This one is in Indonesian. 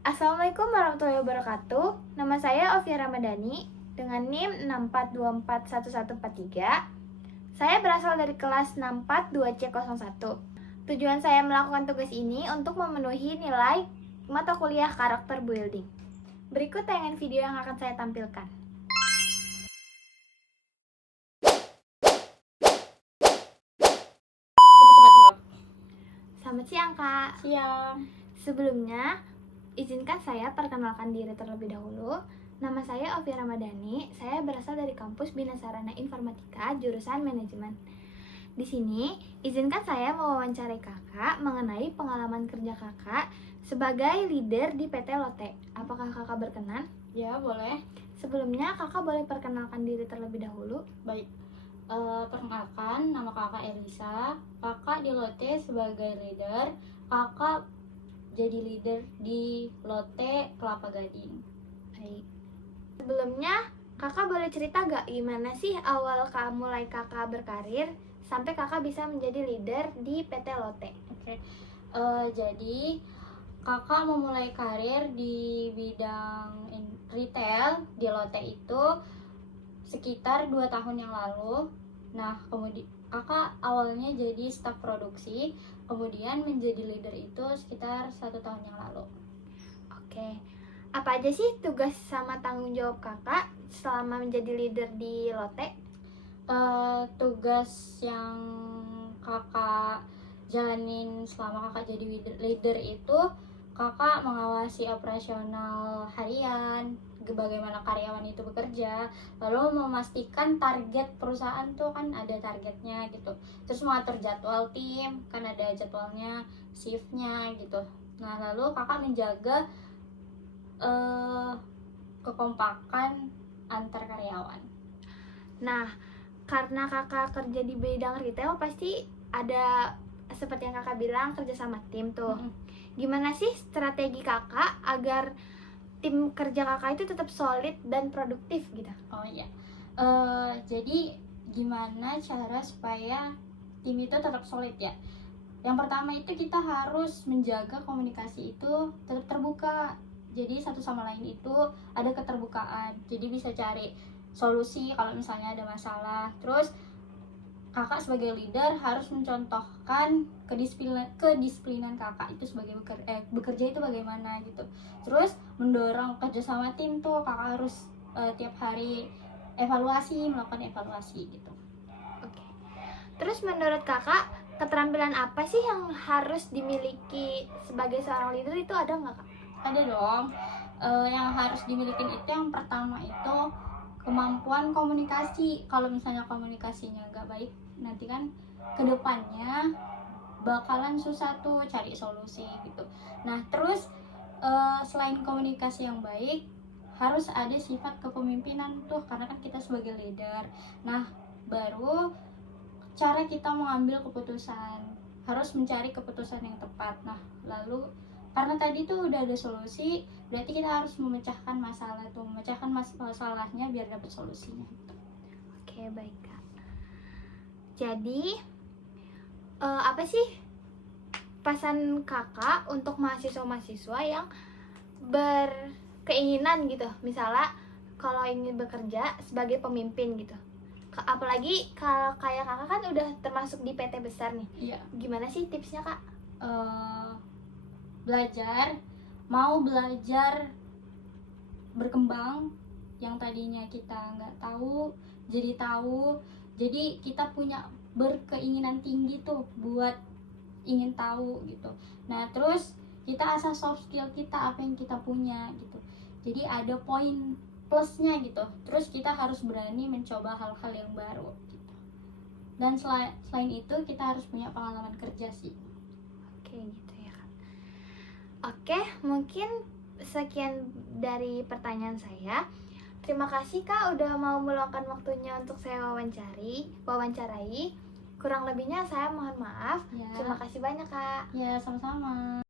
Assalamualaikum warahmatullahi wabarakatuh. Nama saya Ovia Ramadhani dengan NIM 64241143. Saya berasal dari kelas 642C01. Tujuan saya melakukan tugas ini untuk memenuhi nilai mata kuliah karakter building. Berikut tayangan video yang akan saya tampilkan. Selamat siang, Kak. Siang. Sebelumnya, izinkan saya perkenalkan diri terlebih dahulu. Nama saya Ovia Ramadhani. Saya berasal dari kampus Bina Sarana Informatika, jurusan manajemen. Di sini, izinkan saya mewawancarai kakak mengenai pengalaman kerja kakak sebagai leader di PT Lotte. Apakah kakak berkenan? Ya, boleh. Sebelumnya, kakak boleh perkenalkan diri terlebih dahulu. Baik. Perkenalkan, nama kakak Elisa. Kakak di Lotte sebagai leader. Kakak jadi leader di Lotte Kelapa Gading. Baik. Sebelumnya, kakak boleh cerita gak gimana sih awal mulai kakak berkarir sampai kakak bisa menjadi leader di PT Lotte? Oke. Jadi kakak memulai karir di bidang retail di Lotte itu sekitar 2 tahun yang lalu. Nah, kemudian kakak awalnya jadi staf produksi, kemudian menjadi leader itu sekitar 1 tahun yang lalu. Oke, apa aja sih tugas sama tanggung jawab kakak selama menjadi leader di Lotte? Tugas yang kakak jalanin selama kakak jadi leader itu kakak mengawasi operasional harian, bagaimana karyawan itu bekerja, lalu memastikan target perusahaan tuh kan ada targetnya gitu, terus mengatur jadwal tim kan ada jadwalnya, shiftnya gitu. Nah, lalu kakak menjaga kekompakan antar karyawan. Nah, karena kakak kerja di bidang retail pasti ada seperti yang kakak bilang kerja sama tim tuh. Gimana sih strategi kakak agar tim kerja kakak itu tetap solid dan produktif gitu? Oh iya, jadi gimana cara supaya tim itu tetap solid ya? Yang pertama itu kita harus menjaga komunikasi itu tetap terbuka. Jadi satu sama lain itu ada keterbukaan. Jadi bisa cari solusi kalau misalnya ada masalah. Terus kakak sebagai leader harus mencontohkan kedisiplinan kakak itu sebagai bekerja itu bagaimana gitu. Terus mendorong kerjasama tim tuh kakak harus tiap hari melakukan evaluasi gitu. Oke. Terus menurut kakak keterampilan apa sih yang harus dimiliki sebagai seorang leader itu ada nggak, Kak? Ada dong. Yang harus dimiliki itu yang pertama itu kemampuan komunikasi. Kalau misalnya komunikasinya nggak baik, nanti kan kedepannya bakalan susah tuh cari solusi gitu. Nah, terus selain komunikasi yang baik, harus ada sifat kepemimpinan tuh, karena kan kita sebagai leader. Nah, baru cara kita mengambil keputusan, harus mencari keputusan yang tepat. Nah, lalu karena tadi tuh udah ada solusi, berarti kita harus memecahkan masalahnya biar dapat solusinya. Oke, baik, Kak. Jadi apa sih pesan kakak untuk mahasiswa-mahasiswa yang berkeinginan gitu, misalnya kalau ingin bekerja sebagai pemimpin gitu, apalagi kalau kayak kakak kan udah termasuk di PT besar nih. Iya. Gimana sih tipsnya, Kak? Mau belajar berkembang, yang tadinya kita nggak tahu jadi tahu, jadi kita punya berkeinginan tinggi tuh buat ingin tahu gitu. Nah, terus kita asah soft skill kita, apa yang kita punya gitu, jadi ada poin plusnya gitu. Terus kita harus berani mencoba hal-hal yang baru gitu. Dan selain itu kita harus punya pengalaman kerja sih. Oke, gitu ya, Kak. Oke, mungkin sekian dari pertanyaan saya. Terima kasih, Kak, udah mau meluangkan waktunya untuk saya wawancarai. Kurang lebihnya saya mohon maaf. Ya. Terima kasih banyak, Kak. Ya, sama-sama.